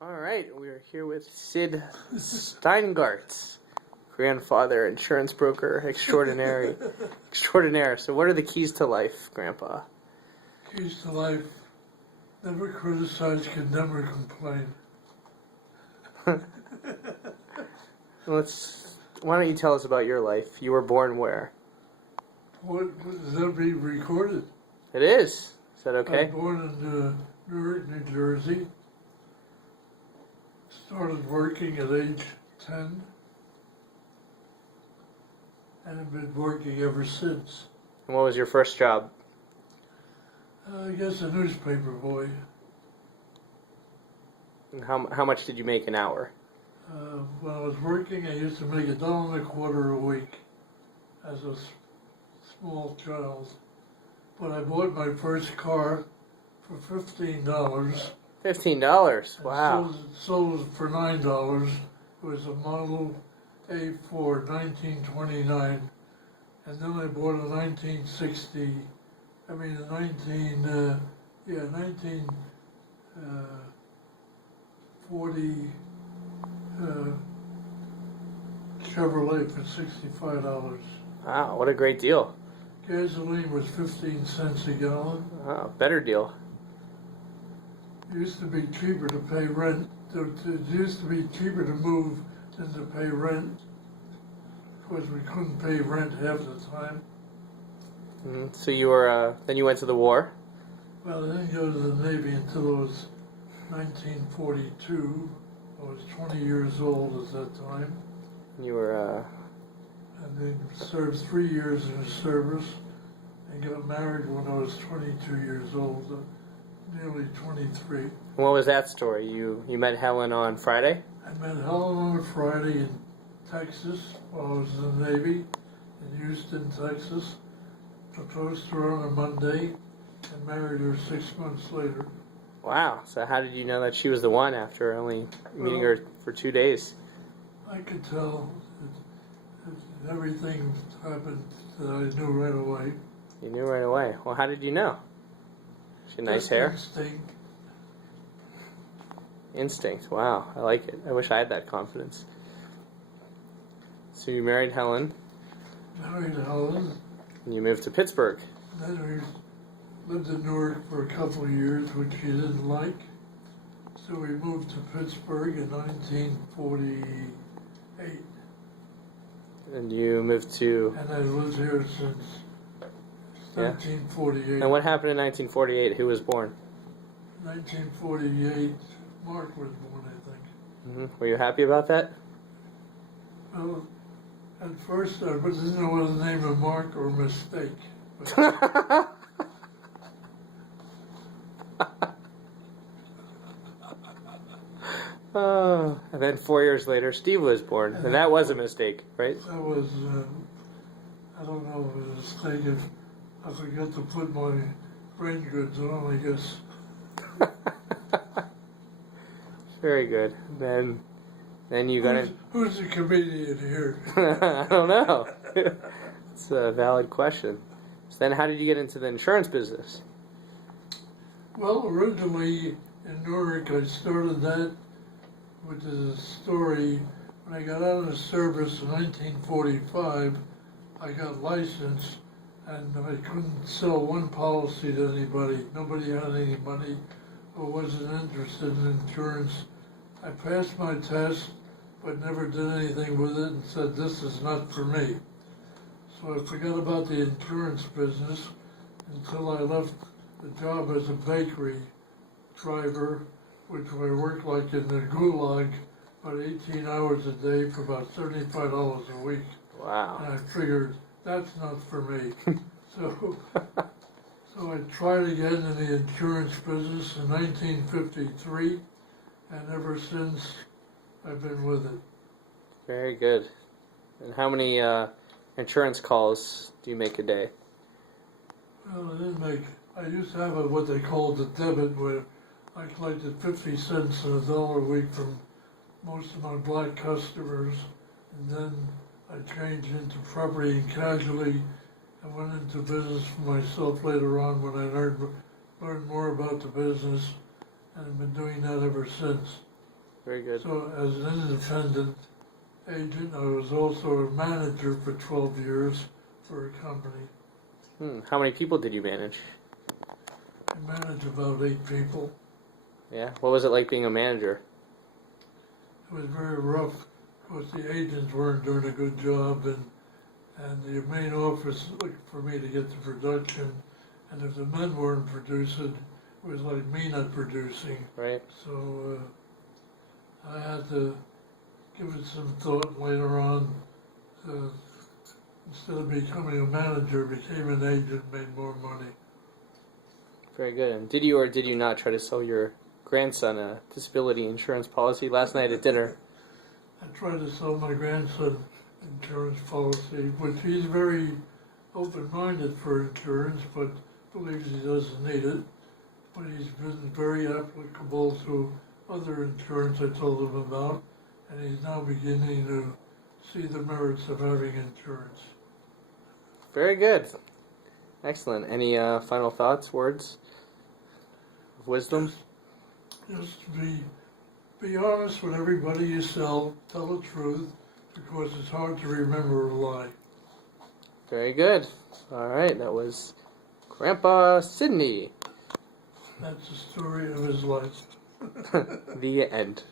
All right, we're here with Sid Steingart, grandfather, insurance broker extraordinary. Extraordinaire. So what are the keys to life, Grandpa? Keys to life: never criticize, can never complain. Why don't you tell us about your life? You were born where? What does that be recorded? It is. Is that I okay? was born in Newark, New Jersey. Started working at age 10, and have been working ever since. And what was your first job? I guess a newspaper boy. And how much did you make an hour? When I was working, I used to make $1.25 a week as a small child. But I bought my first car for $15. $15. Wow. Sold it for $9. It was a Model A4, 1929. And then I bought a 1940 Chevrolet for $65. Wow, what a great deal. Gasoline was 15 cents a gallon. Wow, better deal. It used to be cheaper to pay rent. It used to be cheaper to move than to pay rent. Of course, we couldn't pay rent half the time. So you were, then you went to the war? Well, I didn't go to the Navy until it was 1942. I was 20 years old at that time. You were, And then served 3 years in the service and got married when I was 22 years old, nearly 23. what was that story? You met Helen on Friday? I met Helen on a Friday in Texas while I was in the Navy, in Houston, Texas. Proposed to her on a Monday and married her 6 months later. Wow. So how did you know that she was the one after only meeting her for 2 days? I could tell that everything happened that I knew right away. You knew right away. Well, how did you know? She had nice Just hair? Instinct. Instinct. Wow. I like it. I wish I had that confidence. So you married Helen, Married Helen. and you moved to Pittsburgh. Then we lived in Newark for a couple of years, which she didn't like. So we moved to Pittsburgh in 1948. And you moved to... And I lived here since 1948. And what happened in 1948? Who was born? 1948, Mark was born, I think. Were you happy about that? Well, at first I didn't know whether the name of Mark or mistake. But And then 4 years later, Steve was born. And that was a mistake, right? that was, I don't know if it was a mistake. If I forgot to put my rain goods on, I guess. Very good. Then you got in... Who's the comedian here? I don't know. It's a valid question. So then how did you get into the insurance business? Well, originally in Newark, I started that, which is a story. When I got out of the service in 1945, I got licensed, and I couldn't sell one policy to anybody. Nobody had any money or wasn't interested in insurance. I passed my test, but never did anything with it and said, this is not for me. So I forgot about the insurance business until I left the job as a bakery driver, which I worked like in the gulag, about 18 hours a day for about $75 a week. Wow. And I figured, that's not for me. So I tried again in the insurance business in 1953, and ever since I've been with it. Very good. And how many insurance calls do you make a day? Well, I used to have what they called the debit, where I collected 50 cents and $1 a week from most of my black customers, and then I changed into property and casualty and went into business for myself later on when I learned more about the business, and I've been doing that ever since. Very good. So as an independent agent, I was also a manager for 12 years for a company. How many people did you manage? I managed about 8 people. Yeah. What was it like being a manager? It was very rough because the agents weren't doing a good job, and the main office looked for me to get the production, and if the men weren't producing, it was like me not producing. Right. So I had to give it some thought later on. Instead of becoming a manager, became an agent, made more money. Very good. And did you or did you not try to sell your grandson a disability insurance policy last night at dinner? I tried to sell my grandson insurance policy, which he's very open-minded for insurance, but believes he doesn't need it. But he's been very applicable to other insurance I told him about, and he's now beginning to see the merits of having insurance. Very good. Excellent. Any final thoughts, words of wisdom? Just be honest with everybody you sell. Tell the truth, because it's hard to remember a lie. Very good. All right. That was Grandpa Sidney. That's the story of his life. The end.